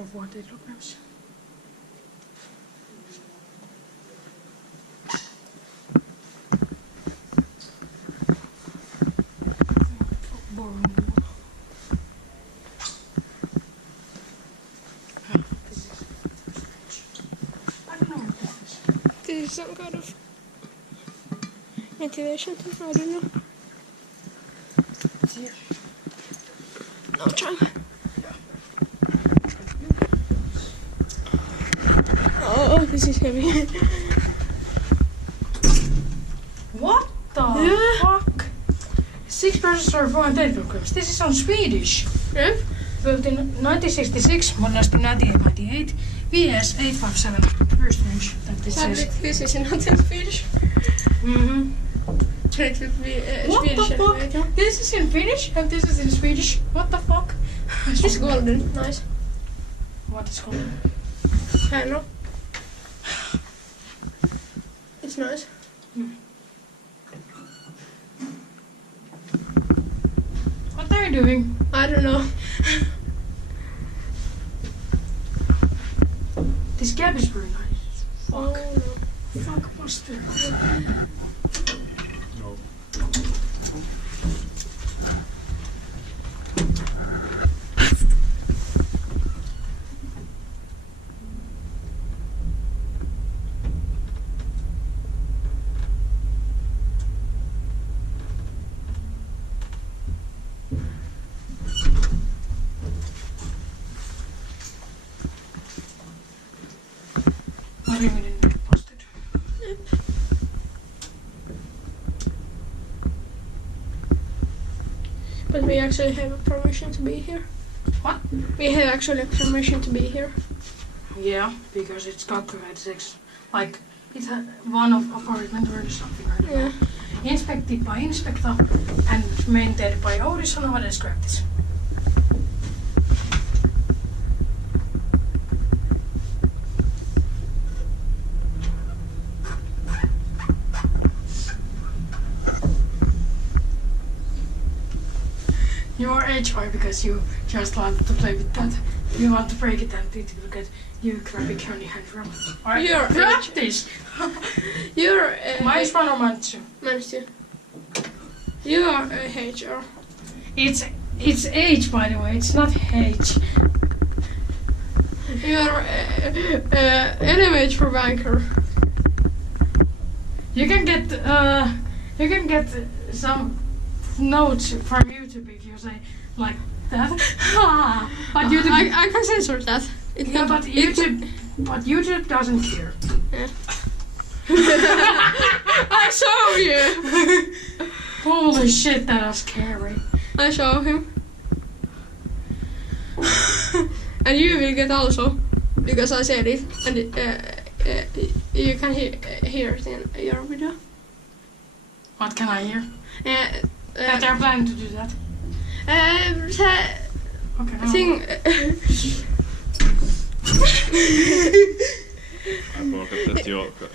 for what it looks. This is some kind of ventilation thing, I don't know. No time. Oh, this is heavy. What the fuck? 6 persons or 400 kilograms. This is on Swedish. Yeah? Built in 1966, modernized in 1998. VS 857. First range. This is not in Swedish. Mm-hmm. It would be What Swedish. the fuck? This is in Finnish and this is in Swedish. What the fuck? It's golden. Nice. What is golden? I don't know. It's nice. What are you doing? I don't know. This gap is very nice. Oh no. Fuck, what's there? No. Why we didn't get posted? But we actually have permission to be here. What? We have actually permission to be here. Yeah, because it's copyright 6. Like, it's one of apartment or something right now. Yeah. Inspected by Inspecta and maintained by Otis and Modernised. You are HY because you just want to play with that. You want to break it and it will get you grabbing your hand from. Alright, You're practice! You're Mine's 1 or mine 2? Mine's 2. You are HR. It's H by the way, it's not H. You're LMH for banker. You can get some notes from YouTube if you say like that. But YouTube, I can censor that. yeah, but YouTube doesn't care. Yeah. I saw you. Holy shit, that was scary. I saw him. And you will get also, because I said it, and you can hear it in your video. What can I hear? That I they're planning to do that. Okay. No. Thing. Jag får åka till Tjåka.